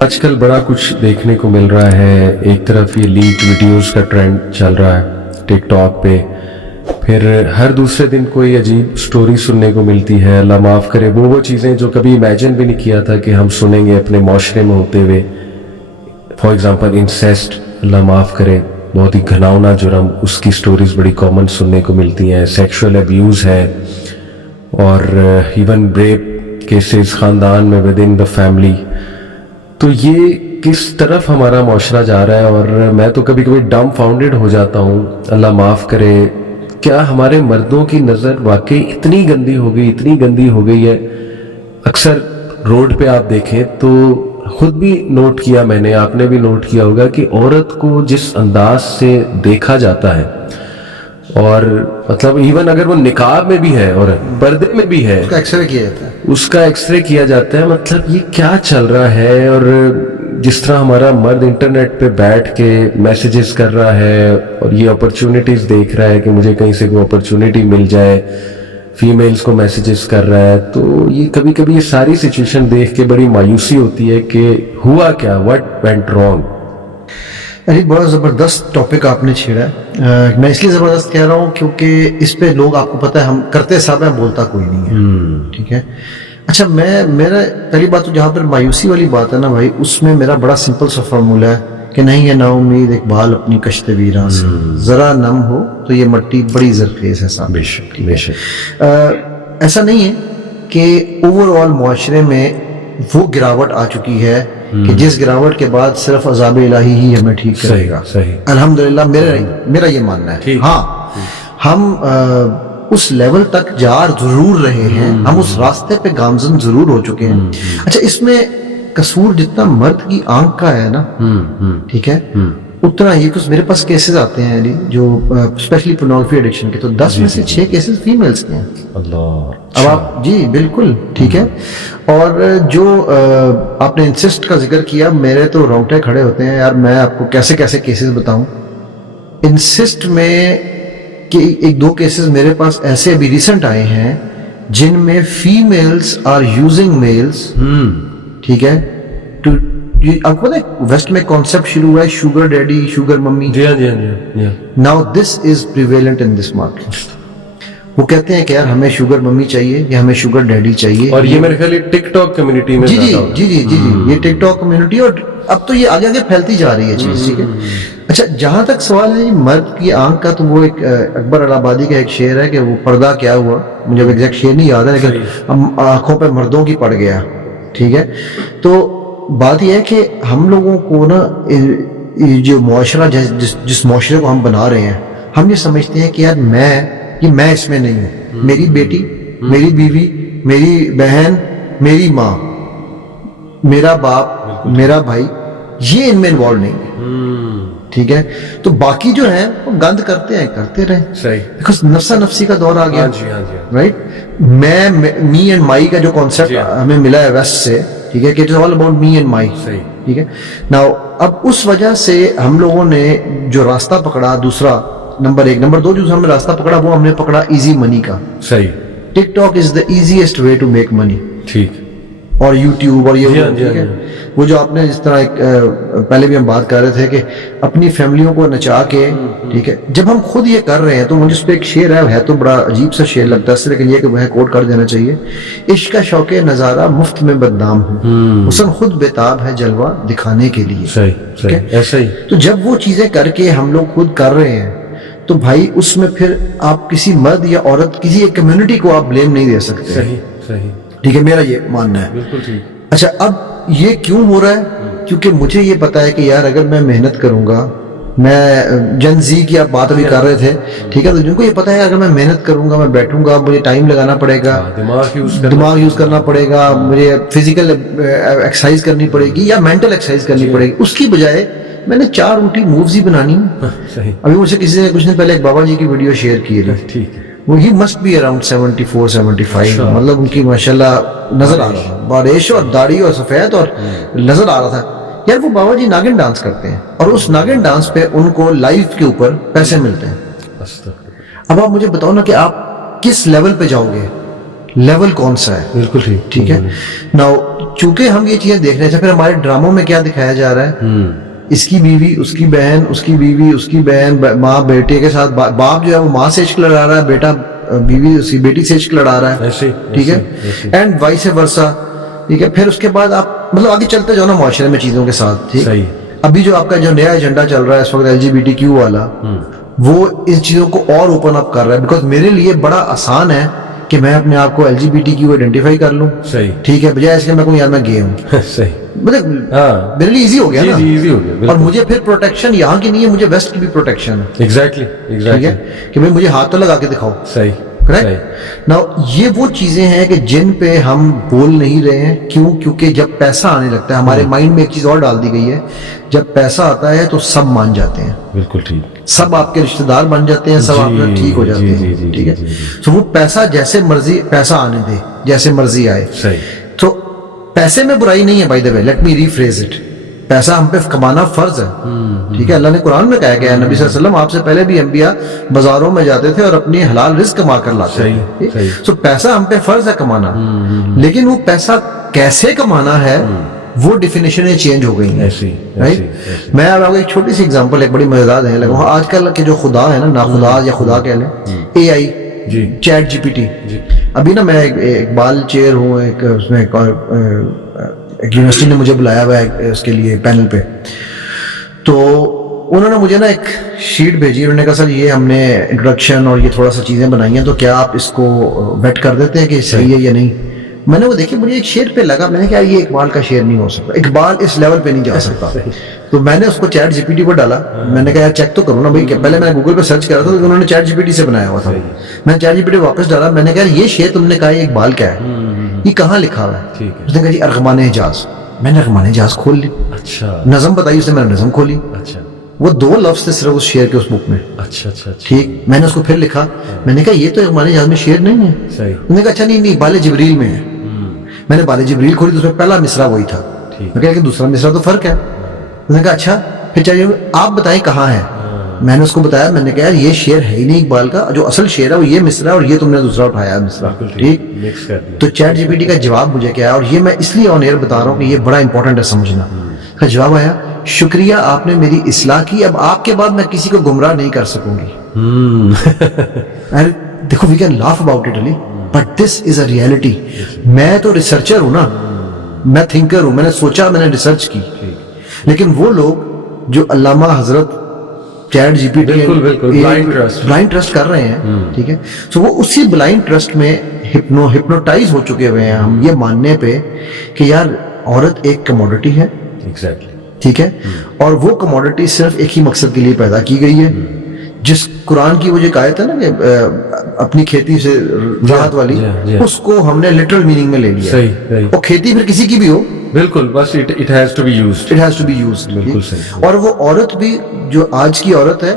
آج کل بڑا کچھ دیکھنے کو مل رہا ہے. ایک طرف یہ لیک ویڈیوز کا ٹرینڈ چل رہا ہے ٹک ٹاک پہ, پھر ہر دوسرے دن کوئی عجیب سٹوری سننے کو ملتی ہے. اللہ معاف کرے وہ چیزیں جو کبھی امیجن بھی نہیں کیا تھا کہ ہم سنیں گے اپنے معاشرے میں ہوتے ہوئے. فار ایگزامپل انسیسٹ, اللہ معاف کرے بہت ہی گھناؤنا جرم, اس کی سٹوریز بڑی کامن سننے کو ملتی ہیں. سیکشول ابیوز ہے اور ایون ریپ کیسز خاندان میں ود ان دا فیملی. تو یہ کس طرف ہمارا معاشرہ جا رہا ہے, اور میں تو کبھی کبھی ڈم فاؤنڈیڈ ہو جاتا ہوں. اللہ معاف کرے, کیا ہمارے مردوں کی نظر واقعی اتنی گندی ہو گئی ہے. اکثر روڈ پہ آپ دیکھیں تو خود بھی نوٹ کیا میں نے, آپ نے بھی نوٹ کیا ہوگا کہ عورت کو جس انداز سے دیکھا جاتا ہے, اور مطلب ایون اگر وہ نقاب میں بھی ہے اور پردے میں بھی ہے, اس کا ایکس رے کیا جاتا ہے. مطلب یہ کیا چل رہا ہے. اور جس طرح ہمارا مرد انٹرنیٹ پہ بیٹھ کے میسیجز کر رہا ہے اور یہ اپرچونٹیز دیکھ رہا ہے کہ مجھے کہیں سے کوئی اپرچونٹی مل جائے, فیمیلز کو میسیجز کر رہا ہے, تو یہ کبھی کبھی یہ ساری سچویشن دیکھ کے بڑی مایوسی ہوتی ہے کہ ہوا کیا, واٹ وینٹ رانگ. بڑا زبردست ٹاپک آپ نے چھیڑا ہے. میں اس لیے زبردست کہہ رہا ہوں کیونکہ اس پہ لوگ, آپ کو پتہ ہے ہم کرتے سب ہیں, بولتا کوئی نہیں ہے. ٹھیک ہے, اچھا میرا پہلی بات تو جہاں پر مایوسی والی بات ہے نا بھائی, اس میں میرا بڑا سمپل سا فارمولہ ہے کہ نہیں ہے نا امید اقبال اپنی کشت ویراں سے, ذرا نم ہو تو یہ مٹی بڑی زرخیز ہے صاحب. بے شک ایسا نہیں ہے کہ اوور آل معاشرے میں وہ گراوٹ آ چکی ہے کہ جس گراوٹ کے بعد صرف عذاب الہی ہی ہمیں ٹھیک کرے گا. الحمدللہ میرا یہ ماننا ہے. ہاں, ہم اس لیول تک جا ضرور رہے ہیں, ہم اس راستے پہ گامزن ضرور ہو چکے ہیں. اچھا, اس میں قصور جتنا مرد کی آنکھ کا ہے نا, ٹھیک ہے, اتنا یہ کچھ میرے پاس کیسز آتے ہیں علی جو اسپیشلی پورنوگرافی ایڈکشن کے, تو 10 میں سے 6 کیسز فیمیلز کے ہیں. اللہ, اب آپ جی بالکل ٹھیک ہے. اور جو آپ نے انسسٹ کا ذکر کیا, میرے تو رونگٹے کھڑے ہوتے ہیں یار. میں آپ کو کیسے کیسز بتاؤں. انسسٹ میں کہ 1-2 کیسز میرے پاس ایسے ابھی ریسنٹ آئے ہیں جن میں فیمیلز آر یوزنگ میلز. ٹھیک ہے, آپ کو پتہ ہے ویسٹ میں کانسیپٹ شروع ہوا ہے sugar daddy, sugar mummy. Now this is prevalent in this market. وہ کہتے ہیں کہ یار ہمیں شوگر ممی چاہیے یا ہمیں شوگر ڈیڈی چاہیے. اور یہ میرے خیال ٹک ٹاک کمیونٹی میں جی یہ ٹک ٹاک کمیونٹی, اور اب تو یہ آگے پھیلتی جا رہی ہے چیز. ٹھیک ہے, اچھا جہاں تک سوال ہے مرد کی آنکھ کا, تو وہ ایک اکبر الہ آبادی کا ایک شعر ہے کہ وہ پردہ کیا ہوا, مجھے ایگزیکٹ شعر نہیں یاد ہے لیکن آنکھوں پہ مردوں کی پڑ گیا. ٹھیک ہے, تو بات یہ ہے کہ ہم لوگوں کو نا جو معاشرہ جس معاشرے کو ہم بنا رہے ہیں, ہم یہ سمجھتے ہیں کہ یار میں اس میں نہیں ہوں. میری بیٹی, میری بیوی, میری بہن, میری ماں, میرا باپ, میرا بھائی, یہ ان میں انوالو نہیں ہے. ٹھیک ہے, تو باقی جو ہیں وہ گند کرتے رہیں. صحیح, بیکاز نفسا نفسی کا دور آ گیا. رائٹ, می اینڈ مائی کا جو کانسیپٹ ہمیں ملا ہے ویسٹ سے, ٹھیک ہے, کہ it is all about me and my. ٹھیک ہے, ناؤ اب اس وجہ سے ہم لوگوں نے جو راستہ پکڑا, دوسرا نمبر 1, نمبر 2 جو ہم نے راستہ پکڑا وہ ہم نے پکڑا ایزی منی کا. صحیح, TikTok is the easiest way to make money. ٹھیک, اور یوٹیوب اور یہ ٹھیک ہے, وہ جو آپ نے جس طرح پہلے بھی ہم بات کر رہے تھے کہ اپنی فیملیوں کو نچا کے, ٹھیک ہے, جب ہم خود یہ کر رہے ہیں تو مجھے اس پہ ایک شعر ہے تو بڑا عجیب سا شعر لگتا ہے, لیکن یہ کہ وہ کوٹ کر دینا چاہیے. عشق کا شوق نظارہ مفت میں بدنام ہوں, حسن خود بےتاب ہے جلوہ دکھانے کے لیے. صحیح, ایسا ہی. تو جب وہ چیزیں کر کے ہم لوگ خود کر رہے ہیں تو بھائی اس میں پھر آپ کسی مرد یا عورت, کسی ایک کمیونٹی کو آپ بلیم نہیں دے سکتے. صحیح, ٹھیک ہے, میرا یہ ماننا ہے. بالکل ٹھیک. اچھا, اب یہ کیوں ہو رہا ہے؟ کیونکہ مجھے یہ پتا ہے کہ یار اگر میں محنت کروں گا, میں جن زی کی آپ بات ابھی کر رہے تھے, ٹھیک ہے, تو جن کو یہ پتا ہے اگر میں محنت کروں گا, میں بیٹھوں گا, مجھے ٹائم لگانا پڑے گا, دماغ یوز کرنا پڑے گا, مجھے فزیکل ایکسرسائز کرنی پڑے گی یا مینٹل ایکسرسائز کرنی پڑے گی, اس کی بجائے میں نے 4 الٹی مووز ہی بنانی. ابھی مجھے کسی نے کچھ دن پہلے ایک بابا جی کی ویڈیو شیئر کی ہے. ٹھیک ہے, وہ ہی مسٹ بی اراؤنڈ 74-75, مطلب ان کی ماشاءاللہ نظر آ رہا تھا, باریش اور داڑھی اور سفید, اور نظر آ رہا تھا یار وہ بابا جی ناگن ڈانس کرتے ہیں, اور اس ناگن ڈانس پہ ان کو لائف کے اوپر پیسے ملتے ہیں. اب آپ مجھے بتاؤ نا کہ آپ کس لیول پہ جاؤ گے. لیول کون سا ہے. بالکل ٹھیک. ٹھیک ہے. ناؤ چونکہ ہم یہ چیزیں دیکھ رہے ہیں, پھر ہمارے ڈراموں میں کیا دکھایا جا رہا ہے, اس کی بیوی, اس کی بہن, اس کی بیوی, اس کی بہن, ماں بیٹے کے ساتھ, باپ جو ہے وہ ماں سے عشق لڑا رہا ہے, بیٹا بیوی اس کی بیٹی سے عشق لڑا رہا ہے. ٹھیک ہے. And vice versa. ٹھیک ہے. پھر اس کے بعد آپ مطلب آگے چلتے جاؤ نا معاشرے میں چیزوں کے ساتھ. ٹھیک. ابھی جو آپ کا جو نیا ایجنڈا چل رہا ہے اس وقت LGBTQ والا, وہ ان چیزوں کو اور اوپن اپ کر رہا ہے. بیکاز میرے لیے بڑا آسان ہے کہ میں اپنے آپ کو LGBTQ آئیڈینٹیفائی کر لوں. صحیح. ٹھیک ہے. بجائے اس کے میں کہوں یار میں گے ہوں. صحیح. مطلب میرے لیے ایزی ہو گیا نا. ایزی ہو گیا. اور مجھے پھر پروٹیکشن یہاں کی نہیں ہے, مجھے ویسٹ کی بھی پروٹیکشن ہے. ایگزیکٹلی. ٹھیک ہے کہ بھائی مجھے ہاتھ تو لگا کے دکھاؤ. صحیح. نا یہ وہ چیزیں ہیں کہ جن پہ ہم بول نہیں رہے ہیں. کیوں؟ کیونکہ جب پیسہ آنے لگتا ہے ہمارے مائنڈ میں ایک چیز اور ڈال دی گئی ہے, جب پیسہ آتا ہے تو سب مان جاتے ہیں. بالکل ٹھیک. سب آپ کے رشتہ دار بن جاتے ہیں, سب آپ کے ٹھیک ہو جاتے ہیں. ٹھیک ہے. تو وہ پیسہ جیسے مرضی پیسہ آنے دے, جیسے مرضی آئے. تو پیسے میں برائی نہیں ہے. By the way let me rephrase it, پیسہ ہم پہ کمانا فرض ہے. ٹھیک ہے. اللہ نے قرآن میں کہا کہ نبی صلی اللہ علیہ وسلم آپ سے پہلے بھی انبیاء بازاروں میں جاتے تھے اور اپنی حلال رزق کما کر لاتے تھے. تو پیسہ ہم پہ فرض ہے کمانا, لیکن وہ پیسہ کیسے کمانا ہے وہ ڈیفینیشنیں چینج ہو گئی ہیں. میں آپ کو ایک چھوٹی سی اگزامپل ایک بڑی مزیدار ہے لگا. آج کل کے جو خدا ہے نا, ناخدا یا خدا کہہ لیں, AI, چیٹ GPT. ابھی نا میں اقبال چیئر ہوں ایک, اس میں ایک یونیورسٹی نے مجھے بلایا ہوا ہے اس کے لیے پینل پہ. تو انہوں نے مجھے نا ایک شیٹ بھیجی. انہوں نے کہا سر یہ ہم نے انٹروڈکشن اور یہ تھوڑا سا چیزیں بنائی ہیں, تو کیا آپ اس کو ویٹ کر دیتے ہیں کہ صحیح ہے یا نہیں. میں نے وہ دیکھی, مجھے ایک شعر پہ لگا, میں نے کہا یہ اقبال کا شعر نہیں ہو سکتا, اقبال اس لیول پہ نہیں جا سکتا. تو میں نے اس کو چیٹ GPT پر ڈالا. میں نے کہا یار چیک تو کروں نا بھائی. پہلے میں گوگل پہ سرچ کرا تھا تو انہوں نے چیٹ GPT سے بنایا ہوا تھا. میں نے چیٹ GPT واپس ڈالا. میں نے کہا یہ شعر تم نے کہا یہ اقبال کیا ہے, یہ کہاں لکھا ہوا ہے. اس نے کہا جی ارغمان حجاز. میں نے ارغمان حجاز کھول لی. اچھا. نظم بتائی, اس نے, میں نے نظم کھولی. اچھا. وہ 2 لفظ تھے صرف اس شعر کے اس بک میں. اچھا اچھا. ٹھیک. میں نے اس کو پھر لکھا. میں نے کہا یہ تو ارغمان حجاز میں شعر نہیں ہے. انہوں نے کہا اچھا نہیں بال جبریل میں ہے. میں نے بال جبریل کھولی تو اس میں پہلا مصرع وہی تھا. میں کہا کہ دوسرا مصرع تو فرق ہے. انہوں نے کہا اچھا پھر چاہیے آپ بتائیں کہاں ہے. میں نے اس کو بتایا. میں نے کہا یہ شعر ہے ہی نہیں اقبال کا, جو اصل شعر ہے وہ یہ مصرع اور یہ تم نے دوسرا اٹھایا مصرع. ٹھیک. تو چیٹ GPT کا جواب مجھے کیا ہے, اور یہ میں اس لیے آن ایئر بتا رہا ہوں کہ یہ بڑا امپورٹنٹ ہے سمجھنا. کا جواب آیا, شکریہ آپ نے میری اصلاح کی, اب آپ کے بعد میں کسی کو گمراہ نہیں کر سکوں گی. دیکھو we can laugh about it Ali, but this is a reality. میں تو ریسرچر ہوں نا, میں تھنکر ہوں, میں نے سوچا, میں نے ریسرچ کی. لیکن وہ لوگ جو علامہ حضرت چیٹ GPT بلائنڈ ٹرسٹ کر رہے ہیں, ٹھیک ہے, تو وہ اسی بلائنڈ ٹرسٹ میں ہپنوٹائز ہو چکے ہوئے ہیں ہم یہ ماننے پہ کہ یار عورت ایک کموڈٹی ہے. ٹھیک ہے. اور وہ کموڈٹی صرف ایک ہی مقصد کے لیے پیدا کی گئی ہے, جس قرآن کی وہ جو آیت ہے نا کہ اپنی کھیتی سے راحت والی, اس کو ہم نے لٹرل میننگ میں لے لیا. اور کھیتی پھر کسی کی بھی ہو, بالکل, بس it has to be used. بالکل صحیح. اور وہ عورت بھی جو آج کی عورت ہے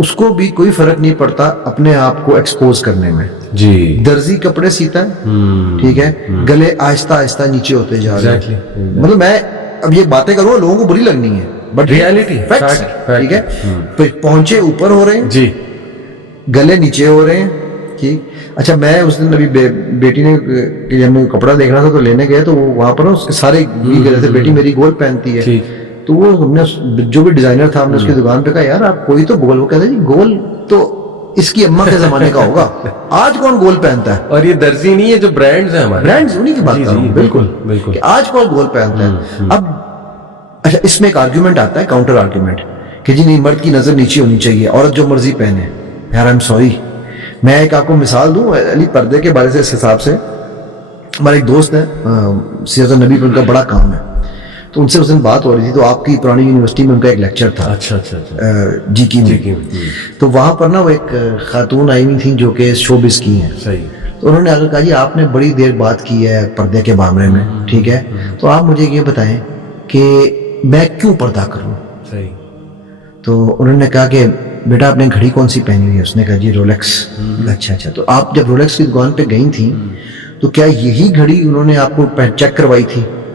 اس کو بھی کوئی فرق نہیں پڑتا اپنے آپ کو ایکسپوز کرنے میں. جی. درزی کپڑے سیتا ہے, ٹھیک ہے, گلے آہستہ آہستہ نیچے ہوتے جا رہے ہیں. مطلب میں اب یہ باتیں کروں لوگوں کو بری لگنی ہے, بٹ ریئلٹی فیکٹ. ٹھیک ہے. پہنچے اوپر ہو رہے ہیں, جی, گلے نیچے ہو رہے ہیں. ٹھیک. اچھا میں اس دن ابھی بیٹی نے جب میں کپڑا دیکھنا تھا تو لینے گئے تو وہاں پر اس کے سارے گل گئے تھے. بیٹی میری گول پہنتی ہے, تو وہ ہم نے جو بھی ڈیزائنر تھا ہم نے اس کی دکان پہ کہا یار آپ کوئی تو گول, وہ کہتے جی گول تو اس کی اماں کے زمانے کا ہوگا, آج کون گول پہنتا ہے. اور یہ درزی نہیں ہے جو برانڈز ہیں ہمارے, برانڈز انہیں کی بات کر رہا ہوں. بالکل بالکل. آج کون گول پہنتا ہے. اب اچھا اس میں ایک آرگیومنٹ آتا ہے, کاؤنٹر آرگیومنٹ, کہ جی نہیں مرد کی نظر نیچے ہونی چاہیے, عورت جو مرضی پہنے. یار آئی ایم سوری, میں ایک آپ کو مثال دوں علی پردے کے بارے سے. اس حساب سے ہمارے ایک دوست ہیں سیرت النبی پہ ان کا بڑا کام ہے, تو ان سے اس دن بات ہو رہی تھی. تو آپ کی پرانی یونیورسٹی میں ان کا ایک لیکچر تھا. اچھا اچھا. جی کی میں. تو وہاں پر نا وہ ایک خاتون آئی ہوئی تھیں جو کہ شوبز کی ہیں. صحیح. تو انہوں نے اگر کہا جی آپ نے بڑی دیر بات کی ہے پردے کے معاملے میں, ٹھیک ہے, تو آپ مجھے یہ بتائیں کہ میں کیوں پردہ کروں. صحیح. تو انہوں نے کہا کہ بیٹا آپ نے گھڑی کون سی پہنی ہوئی ہے. اس نے کہا جی رولیکس. اچھا اچھا. تو آپ جب رولیکس کی دکان پہ گئی تھیں تو کیا یہی گھڑی انہوں نے آپ کو چیک کروائی تھی